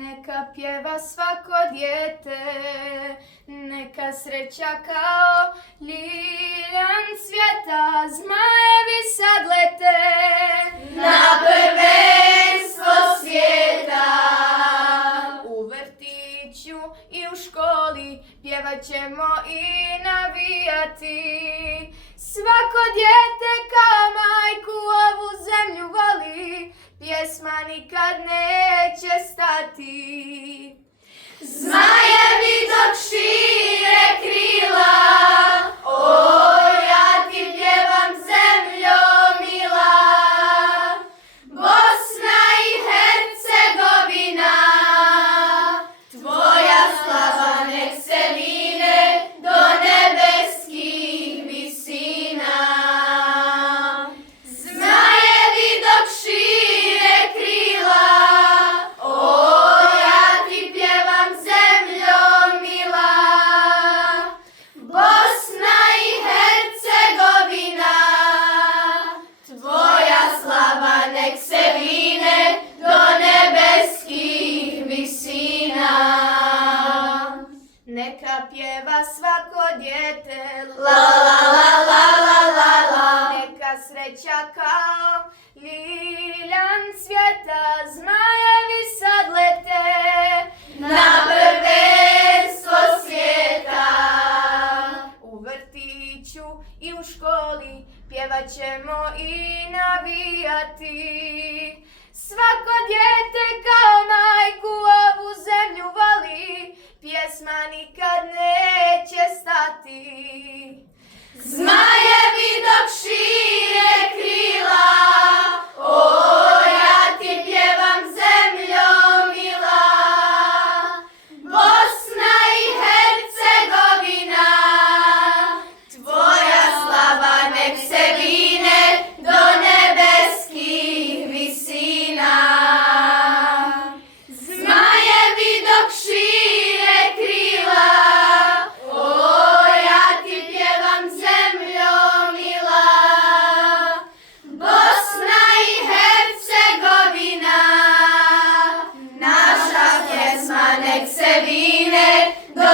Neka pjeva svako dijete, neka sreća kao liljan cvjeta, zmajevi sad lete na prvenstvo svijeta. U vrtiću i u školi pjevat ćemo i navijati. Svako dijete kao majku ovu zemlju voli, pjesma nikad neće stati. Zmajevi dok šire krila, o ja ti pjevam zemljo mila. Bosna i Hercegovina, tvoja slava nek se vine do nebeskih visina. Zmajevi dok šire krila, o ja ti pjevam zemljo mila. Bosna i Hercegovina, tvoja slava nek se vine do nebeskih visina. Neka pjeva svako dijete, La la la la la la la. neka sreća kao liljan cvjeta, zmajevi sad lete Na prvenstvo svijeta. U vrtiću i u školi pjevat ćemo i navijati. Svako dijete kao majku ovu zemlju voli, pjesma nikad neće stati. Zmajevi dok šire krila, o ja ti pjevam zemljo mila. Bosna i Hercegovina, tvoja slava nek se vine do nebeskih visina. Zmajevi dok šire krila, o ja ti pjevam zemljo mila. Bosna i Hercegovina, naša pjesma nek se vine do